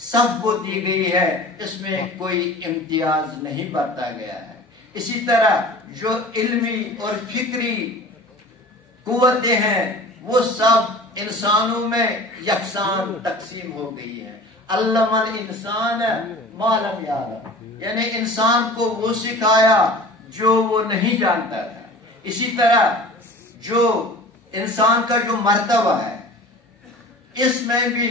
سب کو دی گئی ہے، اس میں کوئی امتیاز نہیں برتا گیا ہے۔ اسی طرح جو علمی اور فکری قوتیں ہیں وہ سب انسانوں میں یکساں تقسیم ہو گئی ہے۔ علم الانسان ما لم یعلم، یعنی انسان کو وہ سکھایا جو وہ نہیں جانتا تھا۔ اسی طرح جو انسان کا جو مرتبہ ہے اس میں بھی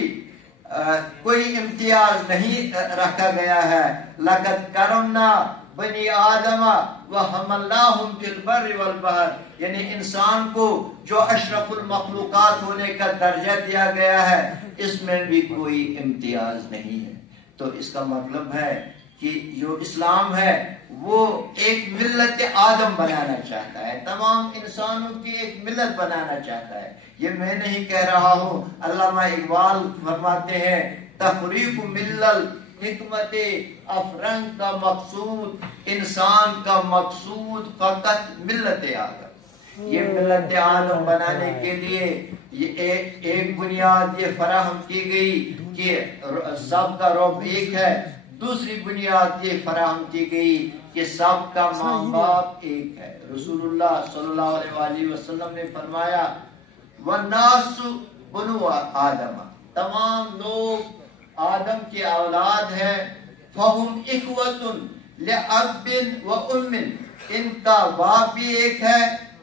کوئی امتیاز نہیں رکھا گیا ہے۔ لقد کرمنا بنی آدم وحملناہم فی البر والبحر، یعنی انسان کو جو اشرف المخلوقات ہونے کا درجہ دیا گیا ہے اس میں بھی کوئی امتیاز نہیں ہے۔ تو اس کا مطلب ہے کہ جو اسلام ہے وہ ایک ملت آدم بنانا چاہتا ہے، تمام انسانوں کی ایک ملت بنانا چاہتا ہے۔ یہ میں نہیں کہہ رہا ہوں، علامہ اقبال فرماتے ہیں تفریق ملل حکمت افرنگ کا مقصود، انسان کا مقصود فقط ملت آدم۔ یہ ملت آدم بنانے کے لیے یہ ایک بنیاد یہ فراہم کی گئی کہ سب کا رب ایک ہے، دوسری بنیاد یہ فراہم کی گئی کہ سب کا ماں باپ ایک ہے۔ رسول اللہ صلی اللہ علیہ وسلم نے فرمایا وَالنَّاسُ بنو آدم، تمام لوگ آدم کی اولاد ہے، فَهُمْ إِخْوَةٌ لِأَبٍ وَأُمٍ، ان کا باپ بھی ایک ہے،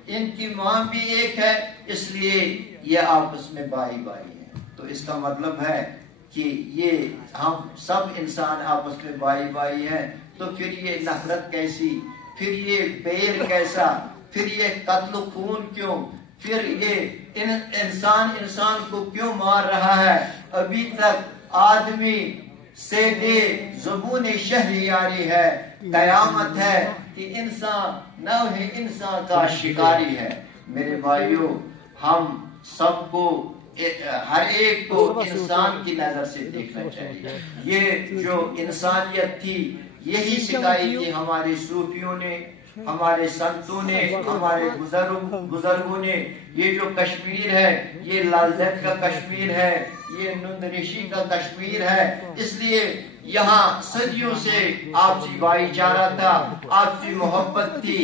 ان کی ماں بھی ایک ہے، اس لیے یہ آپس میں بھائی بھائی ہیں۔ تو اس کا مطلب ہے کہ یہ ہم سب انسان آپس میں بھائی بھائی ہیں، تو پھر یہ نفرت کیسی، پھر یہ بیر کیسا، پھر یہ قتل و خون کیوں، پھر یہ انسان کو کیوں مار رہا ہے؟ ابھی تک آدمی سے دے زبون شہریاری ہے، قیامت ہے کہ انسان نوح انسان کا شکاری ہے۔ میرے بھائیوں، ہم سب کو ہر ایک کو انسان کی نظر سے دیکھنا چاہیے۔ یہ جو انسانیت تھی یہی سکھائی تھی ہمارے صوفیوں نے، ہمارے سنتوں نے، ہمارے بزرگوں نے۔ یہ جو کشمیر ہے یہ لال دیڈ کا کشمیر ہے، یہ نند رشی کا کشمیر ہے، اس لیے یہاں صدیوں سے آپسی بھائی چارہ تھا، آپسی محبت تھی،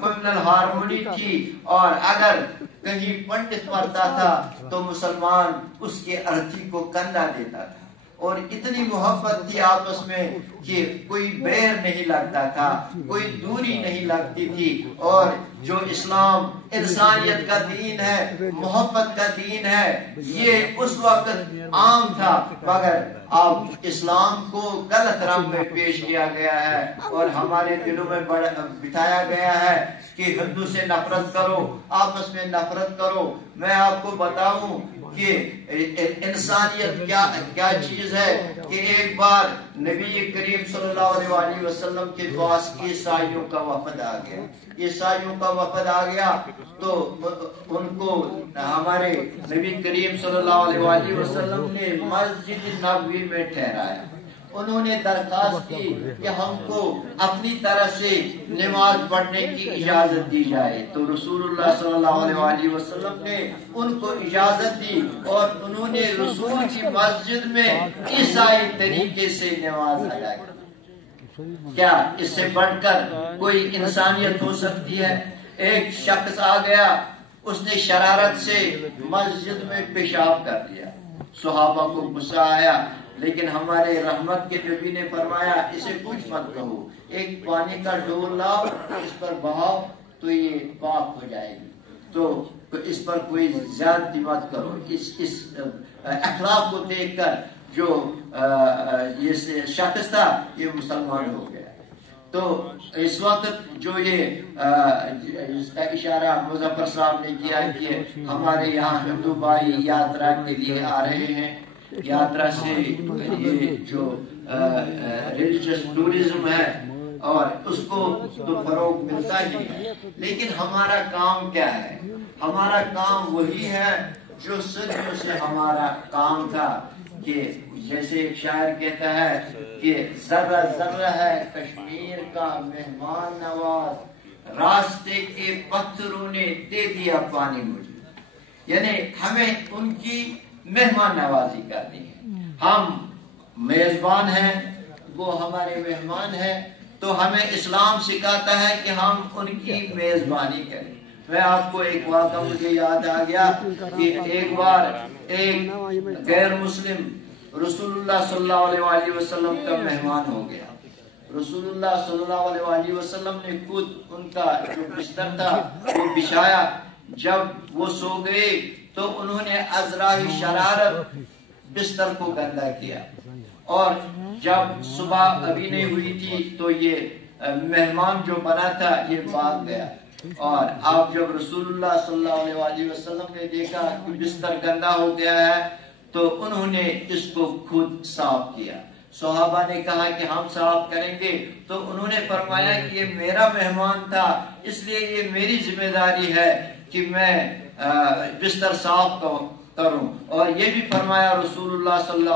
کمیونل ہارمونی تھی، اور اگر کہیں پنڈت مرتا تھا تو مسلمان اس کے ارتھی کو کندھا دیتا تھا، اور اتنی محبت تھی آپس میں کہ کوئی بیر نہیں لگتا تھا، کوئی دوری نہیں لگتی تھی۔ اور جو اسلام انسانیت کا دین ہے، محبت کا دین ہے، یہ اس وقت عام تھا، مگر اب اسلام کو غلط رنگ میں پیش کیا گیا ہے اور ہمارے دلوں میں بٹھایا گیا ہے کہ ہندو سے نفرت کرو، آپس میں نفرت کرو۔ میں آپ کو بتاؤں کہ انسانیت کیا چیز ہے کہ ایک بار نبی کریم صلی اللہ علیہ وسلم کے پاس عیسائیوں کا وفد آ گیا، عیسائیوں کا وفد آ گیا تو ان کو ہمارے نبی کریم صلی اللہ علیہ وسلم نے مسجد نبوی میں ٹھہرایا۔ انہوں نے درخواست کی کہ ہم کو اپنی طرح سے نماز پڑھنے کی اجازت دی جائے، تو رسول اللہ صلی اللہ علیہ وسلم نے ان کو اجازت دی اور انہوں نے رسول کی مسجد میں عیسائی طریقے سے نماز ادا کی۔ کیا اس سے بڑھ کر کوئی انسانیت ہو سکتی ہے؟ ایک شخص آ گیا، اس نے شرارت سے مسجد میں پیشاب کر دیا، صحابہ کو غصہ آیا، لیکن ہمارے رحمت کے نبی نے فرمایا اسے کچھ مت کہو، ایک پانی کا ڈول لاؤ، اس پر بہاؤ تو یہ پاک ہو جائے گی، تو اس پر کوئی زیادتی مت کرو۔ اس اخلاق کو دیکھ کر جو یہ شخص تھا یہ مسلمان ہو گیا۔ تو اس وقت جو یہ اس کا اشارہ مظفر صاحب نے کیا کہ ہمارے یہاں ہندو بھائی یاترا کے لیے آ رہے ہیں، یاترا سے یہ جو ریلیجس ٹورزم ہے اور اس کو تو فروغ ملتا ہی ہے، لیکن ہمارا کام کیا ہے؟ ہمارا کام وہی ہے جو صدیوں سے ہمارا کام تھا، کہ جیسے ایک شاعر کہتا ہے کہ ذرہ ذرہ ہے کشمیر کا مہمان نواز، راستے کے پتھروں نے دے دیا پانی مجھے، یعنی ہمیں ان کی مہمان نوازی کرنی ہے۔ ہم میزبان ہیں، وہ ہمارے مہمان ہیں، تو ہمیں اسلام سکھاتا ہے کہ ہم ان کی میزبانی کریں۔ میں آپ کو ایک واقعہ مجھے یاد آ گیا کہ ایک بار ایک غیر مسلم رسول اللہ صلی اللہ علیہ وآلہ وسلم کا مہمان ہو گیا۔ رسول اللہ صلی اللہ علیہ وآلہ وسلم نے خود ان کا جو بستر تھا وہ بچھایا۔ جب وہ سو گئے تو انہوں نے ازراء شرارت بستر کو گندا کیا، اور جب صبح ابھی نہیں ہوئی تھی تو یہ مہمان جو بنا تھا یہ بھاگ گیا، اور آپ جب رسول اللہ صلی اللہ علیہ وآلہ وسلم نے دیکھا کہ بستر گندا ہو گیا ہے تو انہوں نے اس کو خود صاف کیا۔ صحابہ نے کہا کہ ہم صاف کریں گے، تو انہوں نے فرمایا کہ یہ میرا مہمان تھا، اس لیے یہ میری ذمہ داری ہے کہ میں بستر صاف کروں۔ اور یہ بھی فرمایا رسول اللہ صلی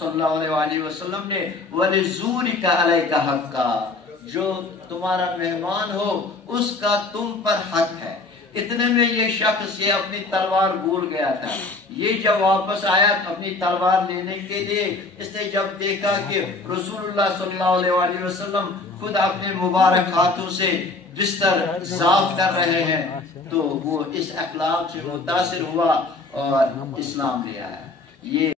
اللہ علیہ وآلہ وسلم نے وَلِزُورِكَ عَلَيْكَ حَقًّا، جو تمہارا مہمان ہو اس کا تم پر حق ہے۔ اتنے میں یہ شخص یہ اپنی تلوار بھول گیا تھا، یہ جب واپس آیا اپنی تلوار لینے کے لیے، اس نے جب دیکھا کہ رسول اللہ صلی اللہ علیہ وآلہ وسلم خود اپنے مبارک ہاتھوں سے بستر صاف کر رہے ہیں تو وہ اس اخلاق سے متاثر ہوا اور اسلام لے آیا۔ یہ